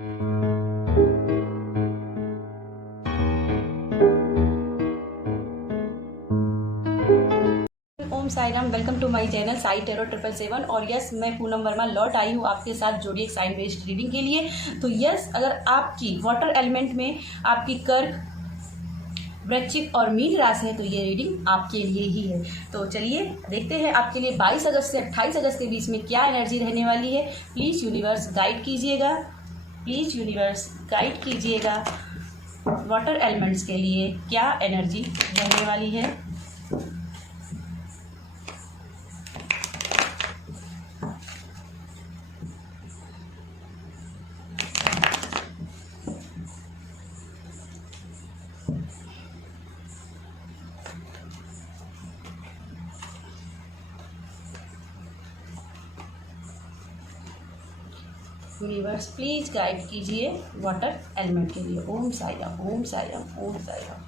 Om Sai Ram. Welcome to my channel Sai tarot 777। और yes, मैं पूनम वर्मा लौट आई हूँ आपके साथ जोडिएक साइन बेस्ड रीडिंग के लिए। तो यस, अगर आपकी वाटर एलिमेंट में आपकी कर्क, वृश्चिक और मीन राशि है तो ये रीडिंग आपके लिए ही है। तो चलिए देखते हैं आपके लिए 22 अगस्त से 28 अगस्त के बीच में क्या एनर्जी रहने वाली है। प्लीज़ यूनिवर्स गाइड कीजिएगा, प्लीज़ यूनिवर्स गाइड कीजिएगा वाटर एलिमेंट्स के लिए क्या एनर्जी रहने वाली है। यूनिवर्स प्लीज गाइड कीजिए वाटर एलिमेंट के लिए। Om Sai Ram, Om Sai Ram, Om Sai Ram.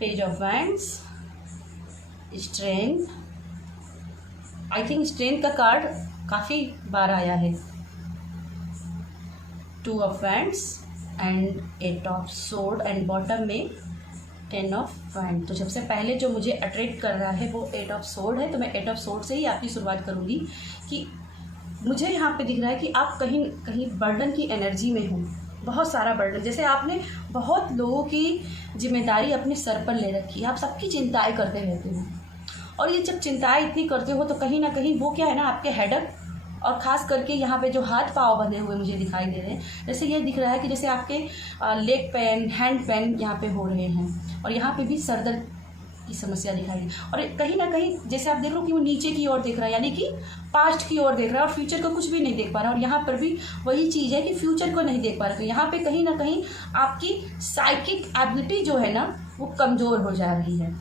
Page of wands, strength. I think strength का कार्ड काफ़ी बार आया है। 2 of wands and 8 of sword and bottom में 10 ऑफ वैंड। तो सबसे पहले जो मुझे अट्रैक्ट कर रहा है वो 8 ऑफ सोर्ड है। तो मैं 8 ऑफ सोर्ड से ही आपकी शुरुआत करूँगी कि मुझे यहाँ पे दिख रहा है कि आप कहीं कहीं बर्डन की एनर्जी में हो, बहुत सारा बर्डन। जैसे आपने बहुत लोगों की जिम्मेदारी अपने सर पर ले रखी है, आप सबकी चिंताएँ करते रहते हो। और ये जब चिंताएँ इतनी करते हो तो कहीं ना कहीं वो क्या है ना, आपके हेडक और ख़ास करके यहाँ पे जो हाथ पाँव बंधे हुए मुझे दिखाई दे रहे हैं। जैसे ये दिख रहा है कि जैसे आपके लेग पेन, हैंड पेन यहाँ पे हो रहे हैं। और यहाँ पे भी सर दर्द की समस्या दिखाई दे। और कहीं ना कहीं जैसे आप देख लो कि वो नीचे की ओर देख रहा है, यानी कि पास्ट की ओर देख रहा है और फ्यूचर को कुछ भी नहीं देख पा रहा है। और यहाँ पर भी वही चीज़ है कि फ्यूचर को नहीं देख पा रहा। तो यहाँ पर कहीं ना कहीं आपकी साइकिक एबिलिटी जो है ना वो कमज़ोर हो जा रही है।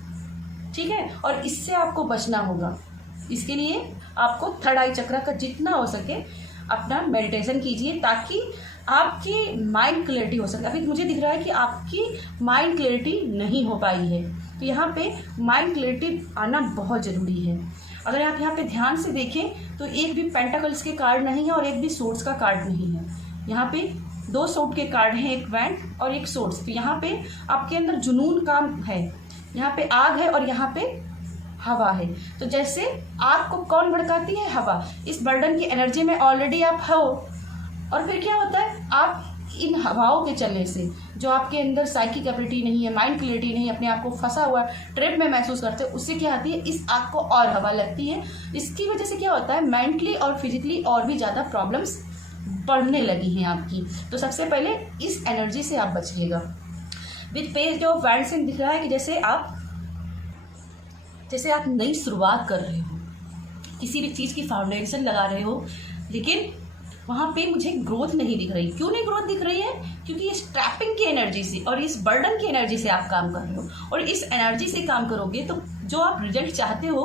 ठीक है, और इससे आपको बचना होगा। इसके लिए आपको थर्ड आई चक्र का जितना हो सके अपना मेडिटेशन कीजिए ताकि आपकी माइंड क्लैरिटी हो सके। अभी मुझे दिख रहा है कि आपकी माइंड क्लैरिटी नहीं हो पाई है। तो यहाँ पे माइंड क्लैरिटी आना बहुत ज़रूरी है। अगर आप यहाँ पे ध्यान से देखें तो एक भी पेंटाकल्स के कार्ड नहीं है और एक भी सोर्ड्स का कार्ड नहीं है। यहाँ पे 2 सोर्ड के कार्ड हैं, एक वैंड और एक सोर्ड्स। तो यहाँ पे आपके अंदर जुनून काम है, यहाँ पे आग है और यहाँ पे हवा है। तो जैसे आग को कौन भड़काती है? हवा। इस बर्डन की एनर्जी में ऑलरेडी आप हो। और फिर क्या होता है, आप इन हवाओं के चलने से जो आपके अंदर साइकिक एबिलिटी नहीं है, माइंड क्लैरिटी नहीं है, अपने आप को फंसा हुआ ट्रैप में महसूस करते हो, उससे क्या आती है, इस आग को और हवा लगती है। इसकी वजह से क्या होता है, मेंटली और फिजिकली और भी ज़्यादा प्रॉब्लम्स बढ़ने लगी हैं आपकी। तो सबसे पहले इस एनर्जी से आप बचिएगा। विद पेज ऑफ वैंड से दिख रहा है कि जैसे आप नई शुरुआत कर रहे हो, किसी भी चीज़ की फाउंडेशन लगा रहे हो, लेकिन वहाँ पे मुझे ग्रोथ नहीं दिख रही। क्यों नहीं ग्रोथ दिख रही है? क्योंकि इस ट्रैपिंग की एनर्जी से और इस बर्डन की एनर्जी से आप काम कर रहे हो। और इस एनर्जी से काम करोगे तो जो आप रिजल्ट चाहते हो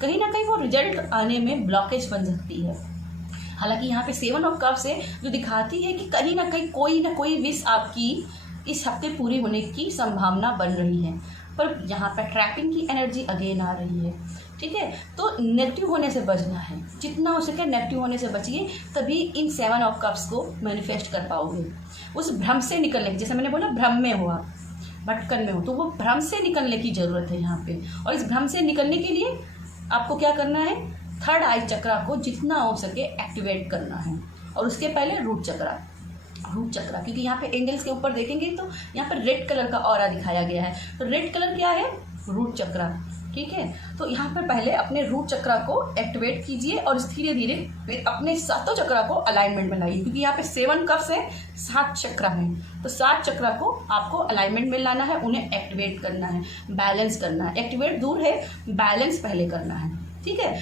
कहीं ना कहीं वो रिजल्ट आने में ब्लॉकेज बन सकती है। हालांकि यहाँ पे 7 ऑफ कप्स है जो दिखाती है कि कहीं ना कोई विश आपकी इस हफ्ते पूरी होने की संभावना बन रही है। पर यहाँ पर ट्रैपिंग की एनर्जी अगेन आ रही है। ठीक है, तो नेगेटिव होने से बचना है, जितना हो सके नेगेटिव होने से बचिए, तभी इन 7 ऑफ कप्स को मैनिफेस्ट कर पाओगे। उस भ्रम से निकलने, जैसे मैंने बोला भ्रम में हो आप, भटकन में हो, तो वो भ्रम से निकलने की ज़रूरत है यहाँ पे। और इस भ्रम से निकलने के लिए आपको क्या करना है, थर्ड आई चक्रा को जितना हो सके एक्टिवेट करना है। और उसके पहले रूट चक्रा, क्योंकि यहाँ पे एंगल्स के ऊपर देखेंगे तो यहाँ पर रेड कलर का ऑरा दिखाया गया है। तो रेड कलर क्या है, रूट चक्रा। ठीक है, तो यहाँ पर पहले अपने रूट चक्रा को एक्टिवेट कीजिए और धीरे धीरे फिर अपने 7 चक्रा को अलाइनमेंट में लाइए। क्योंकि यहाँ पे 7 कप्स है, 7 चक्रा हैं। तो 7 चक्रा को आपको अलाइनमेंट में लाना है, उन्हें एक्टिवेट करना है, बैलेंस करना है। एक्टिवेट दूर है, बैलेंस पहले करना है। ठीक है,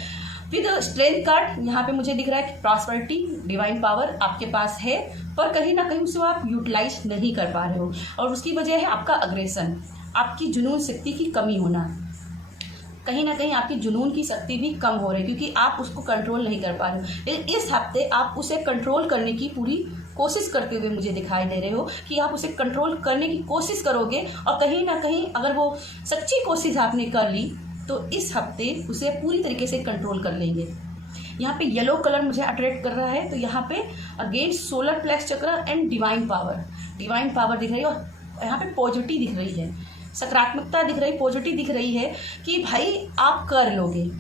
विद स्ट्रेंथ कार्ड यहाँ पे मुझे दिख रहा है कि प्रॉस्पेरिटी, डिवाइन पावर आपके पास है, पर कहीं ना कहीं उसे आप यूटिलाइज नहीं कर पा रहे हो। और उसकी वजह है आपका अग्रेशन, आपकी जुनून शक्ति की कमी होना। कहीं ना कहीं आपकी जुनून की शक्ति भी कम हो रही है क्योंकि आप उसको कंट्रोल नहीं कर पा रहे हो। लेकिन इस हफ्ते आप उसे कंट्रोल करने की पूरी कोशिश करते हुए मुझे दिखाई दे रहे हो कि आप उसे कंट्रोल करने की कोशिश करोगे, और कहीं ना कहीं अगर वो सच्ची कोशिश आपने कर ली तो इस हफ्ते उसे पूरी तरीके से कंट्रोल कर लेंगे। यहाँ पे येलो कलर मुझे अट्रैक्ट कर रहा है, तो यहाँ पे अगेन सोलर प्लेक्स चक्र एंड डिवाइन पावर दिख रही है, और यहाँ पे पॉजिटिव दिख रही है, सकारात्मकता दिख रही, पॉजिटिव दिख रही है कि भाई आप कर लोगे,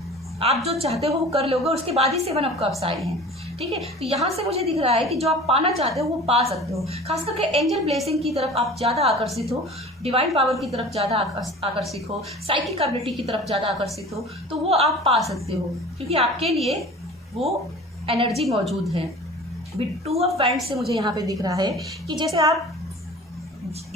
आप जो चाहते हो वो कर लोगे। और उसके बाद ही 7 ऑफ कप्स आए हैं, ठीक है। तो यहाँ से मुझे दिख रहा है कि जो आप पाना चाहते हो वो पा सकते हो। खास करके एंजल ब्लेसिंग की तरफ आप ज़्यादा आकर्षित हो, डिवाइन पावर की तरफ ज़्यादा आकर्षित हो, साइकिक एबिलिटी की तरफ ज़्यादा आकर्षित हो, तो वो आप पा सकते हो, क्योंकि आपके लिए वो एनर्जी मौजूद है। विद 2 ऑफ वैंड्स से मुझे यहाँ पे दिख रहा है कि जैसे आप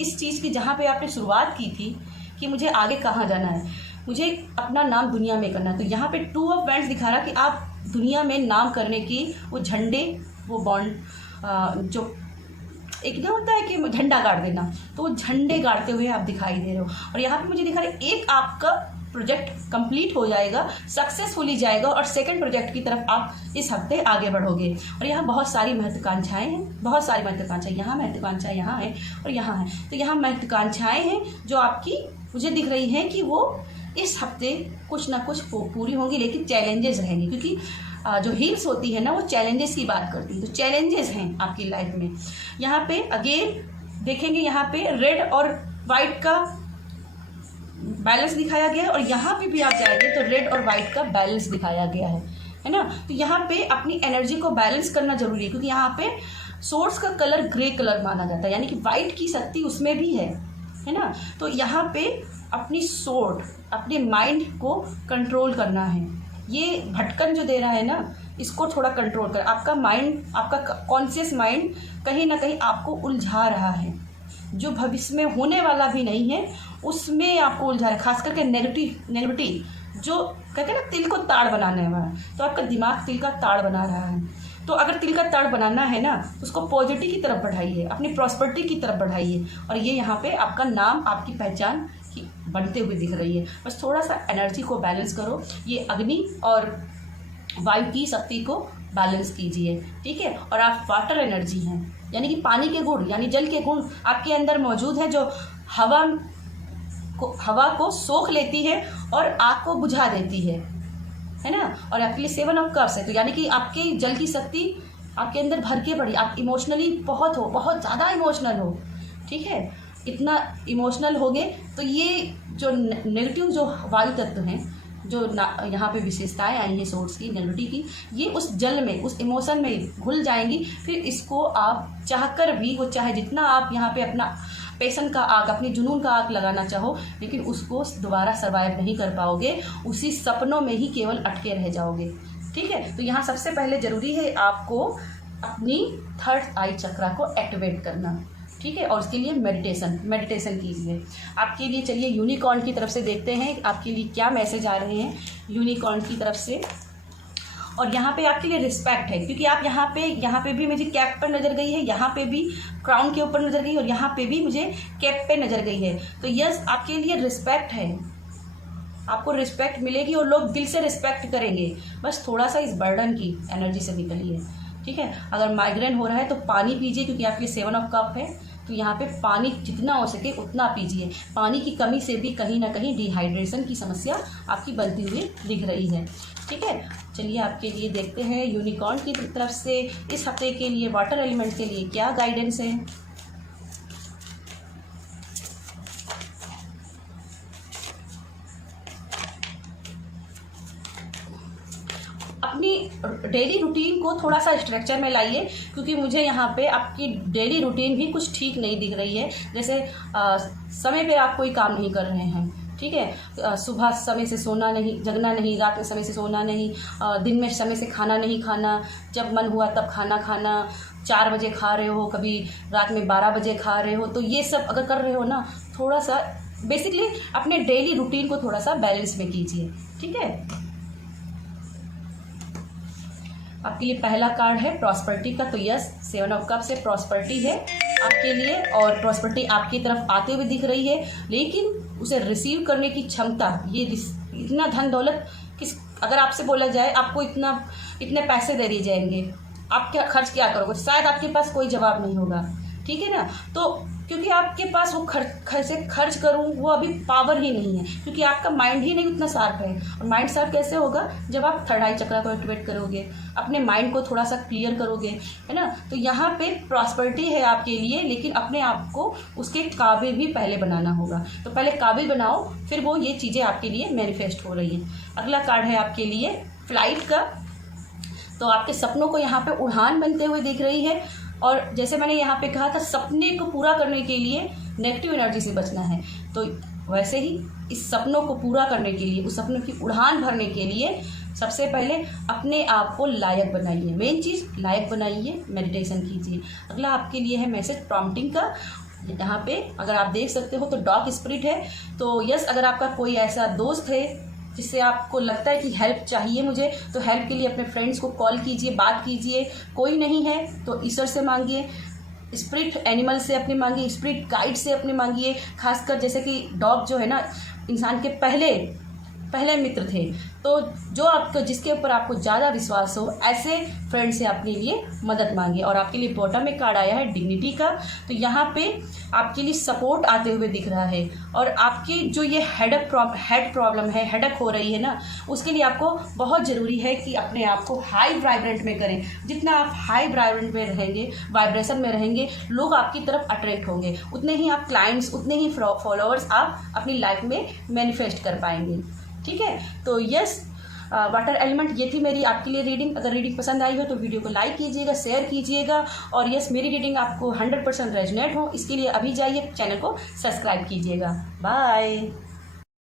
इस चीज़ की जहाँ पे आपने शुरुआत की थी कि मुझे आगे कहाँ जाना है, मुझे अपना नाम दुनिया में करना है, तो यहाँ पे 2 ऑफ वैंड्स दिखा रहा कि आप दुनिया में नाम करने की वो झंडे, वो बॉन्ड जो एक ना होता है कि झंडा गाड़ देना, तो वो झंडे गाड़ते हुए आप दिखाई दे रहे हो। और यहाँ पे मुझे दिखा रहा है एक आपका प्रोजेक्ट कंप्लीट हो जाएगा, सक्सेसफुली जाएगा, और सेकंड प्रोजेक्ट की तरफ आप इस हफ्ते आगे बढ़ोगे। और यहाँ बहुत सारी महत्वाकांक्षाएं हैं, बहुत सारी महत्वाकांक्षाएं, यहाँ महत्वाकांक्षाएं यहाँ है और यहाँ है। तो यहाँ महत्वाकांक्षाएं हैं जो आपकी मुझे दिख रही हैं कि वो इस हफ्ते कुछ ना कुछ पूरी होंगी, लेकिन चैलेंजेस रहेंगे, क्योंकि जो हील्स होती है ना वो चैलेंजेस की बात करती है। तो चैलेंजेस हैं आपकी लाइफ में। यहाँ पे अगेन देखेंगे, यहाँ पे रेड और वाइट का बैलेंस दिखाया गया है, और यहाँ पे भी आप जाएंगे तो रेड और वाइट का बैलेंस दिखाया गया है ना। तो यहाँ पे अपनी एनर्जी को बैलेंस करना जरूरी है, क्योंकि यहाँ पे सोर्स का कलर ग्रे कलर माना जाता है, यानी कि वाइट की शक्ति उसमें भी है ना। तो यहाँ पे अपनी सोच, अपने माइंड को कंट्रोल करना है। ये भटकन जो दे रहा है ना, इसको थोड़ा कंट्रोल कर। आपका माइंड, आपका कॉन्शियस माइंड कहीं ना कहीं आपको उलझा रहा है, जो भविष्य में होने वाला भी नहीं है उसमें आपको उलझा रहा है। खास करके नेगेटिविटी जो कहते हैं ना तिल को ताड़ बनाने वाला, तो आपका दिमाग तिल का ताड़ बना रहा है। तो अगर तिल का ताड़ बनाना है ना, उसको पॉजिटिव की तरफ बढ़ाइए, अपनी प्रॉस्पेरिटी की तरफ बढ़ाइए। और ये यहाँ पे आपका नाम, आपकी पहचान की बनते हुए दिख रही है। बस थोड़ा सा एनर्जी को बैलेंस करो, ये अग्नि और वायु की शक्ति को बैलेंस कीजिए, ठीक है। और आप वाटर एनर्जी हैं, यानी कि पानी के गुण, यानी जल के गुण आपके अंदर मौजूद है, जो हवा को सोख लेती है और आग को बुझा देती है ना। और आपके लिए 7 ऑफ कप्स है, तो यानी कि आपके जल की शक्ति आपके अंदर भर के पड़ी। आप इमोशनली बहुत ज़्यादा इमोशनल हो, ठीक है। इतना इमोशनल होगे तो ये जो नेगेटिव जो वायु तत्व हैं, जो यहाँ पे विशेषताएं आई हैं सोर्स की, नेगेटिविटी की, ये उस जल में, उस इमोशन में घुल जाएंगी। फिर इसको आप चाहकर भी, वो चाहे जितना आप यहाँ पे अपना पैशन का आग, अपने जुनून का आग लगाना चाहो, लेकिन उसको दोबारा सर्वाइव नहीं कर पाओगे, उसी सपनों में ही केवल अटके रह जाओगे, ठीक है। तो यहाँ सबसे पहले ज़रूरी है आपको अपनी 3rd आई चक्रा को एक्टिवेट करना, ठीक है। और उसके लिए मेडिटेशन कीजिए। आपके लिए चलिए यूनिकॉर्न की तरफ से देखते हैं आपके लिए क्या मैसेज आ रहे हैं यूनिकॉर्न की तरफ से। और यहाँ पे आपके लिए रिस्पेक्ट है, क्योंकि आप यहाँ पे भी मुझे कैप पर नज़र गई है, यहाँ पे भी क्राउन के ऊपर नज़र गई, और यहाँ पे भी मुझे कैप पे नज़र गई है। तो यस, आपके लिए रिस्पेक्ट है, आपको रिस्पेक्ट मिलेगी और लोग दिल से रिस्पेक्ट करेंगे। बस थोड़ा सा इस बर्डन की एनर्जी से निकलिए, ठीक है। अगर माइग्रेन हो रहा है तो पानी पीजिए, क्योंकि आपके 7 ऑफ कप है, तो यहाँ पे पानी जितना हो सके उतना पीजिए। पानी की कमी से भी कहीं ना कहीं डिहाइड्रेशन की समस्या आपकी बनती हुई दिख रही है, ठीक है। चलिए आपके लिए देखते हैं यूनिकॉर्न की तरफ से इस हफ्ते के लिए वाटर एलिमेंट के लिए क्या गाइडेंस है। अपनी डेली रूटीन को थोड़ा सा स्ट्रक्चर में लाइए, क्योंकि मुझे यहाँ पे आपकी डेली रूटीन भी कुछ ठीक नहीं दिख रही है। जैसे समय पे आप कोई काम नहीं कर रहे हैं, ठीक है। सुबह समय से जगना नहीं, रात में समय से सोना नहीं, दिन में समय से खाना नहीं खाना, जब मन हुआ तब खाना खाना, 4 बजे खा रहे हो, कभी रात में 12 बजे खा रहे हो। तो ये सब अगर कर रहे हो ना, थोड़ा सा बेसिकली अपने डेली रूटीन को थोड़ा सा बैलेंस में कीजिए, ठीक है। आपके लिए पहला कार्ड है प्रॉस्पेरिटी का, तो यस, 7 ऑफ कप से प्रॉस्पेरिटी है आपके लिए, और प्रॉस्पेरिटी आपकी तरफ आते हुए दिख रही है, लेकिन उसे रिसीव करने की क्षमता, ये इतना धन दौलत अगर आपसे बोला जाए आपको इतने पैसे दे दिए जाएंगे, आप क्या खर्च करोगे, शायद आपके पास कोई जवाब नहीं होगा, ठीक है ना। तो क्योंकि आपके पास वो खर्च करूँ वो अभी पावर ही नहीं है, क्योंकि आपका माइंड ही नहीं उतना शार्प है। और माइंड शार्प कैसे होगा, जब आप थर्ड आई चक्र को एक्टिवेट करोगे, अपने माइंड को थोड़ा सा क्लियर करोगे, है ना। तो यहाँ पे प्रॉस्पेरिटी है आपके लिए, लेकिन अपने आप को उसके काबिल भी पहले बनाना होगा। तो पहले काबिल बनाओ, फिर वो ये चीज़ें आपके लिए मैनिफेस्ट हो रही हैं। अगला कार्ड है आपके लिए फ्लाइट का। तो आपके सपनों को यहाँ पे उड़ान बनते हुए दिख रही है। और जैसे मैंने यहाँ पे कहा था, सपने को पूरा करने के लिए नेगेटिव एनर्जी से बचना है, तो वैसे ही इस सपनों को पूरा करने के लिए, उस सपनों की उड़ान भरने के लिए सबसे पहले अपने आप को लायक बनाइए। मेन चीज़ लायक बनाइए, मेडिटेशन कीजिए। अगला आपके लिए है मैसेज प्रॉम्प्टिंग का। यहाँ पे अगर आप देख सकते हो तो डॉग स्पिरिट है। तो यस, अगर आपका कोई ऐसा दोस्त है जिससे आपको लगता है कि हेल्प चाहिए मुझे, तो हेल्प के लिए अपने फ्रेंड्स को कॉल कीजिए, बात कीजिए। कोई नहीं है तो ईश्वर से मांगिए, स्पिरिट एनिमल से अपने मांगिए, स्पिरिट गाइड से अपने मांगिए। खासकर जैसे कि डॉग जो है ना, इंसान के पहले मित्र थे। तो जो आपको, जिसके ऊपर आपको ज़्यादा विश्वास हो, ऐसे फ्रेंड से अपने लिए मदद मांगिए। और आपके लिए बॉटम में कार्ड आया है डिग्निटी का। तो यहाँ पे आपके लिए सपोर्ट आते हुए दिख रहा है। और आपकी जो ये हेड प्रॉब्लम है, हेडक हो रही है ना, उसके लिए आपको बहुत ज़रूरी है कि अपने आप को हाई वाइब्रेंट में करें। जितना आप हाई वाइब्रेंट में रहेंगे, वाइब्रेशन में रहेंगे, लोग आपकी तरफ अट्रैक्ट होंगे, उतने ही आप क्लाइंट्स, उतने ही फॉलोअर्स आप अपनी लाइफ में मैनिफेस्ट कर पाएंगे, ठीक है। तो यस, वाटर एलिमेंट, ये थी मेरी आपके लिए रीडिंग। अगर रीडिंग पसंद आई हो तो वीडियो को लाइक कीजिएगा, शेयर कीजिएगा। और यस, मेरी रीडिंग आपको 100% रेजोनेट हो, इसके लिए अभी जाइए चैनल को सब्सक्राइब कीजिएगा। बाय।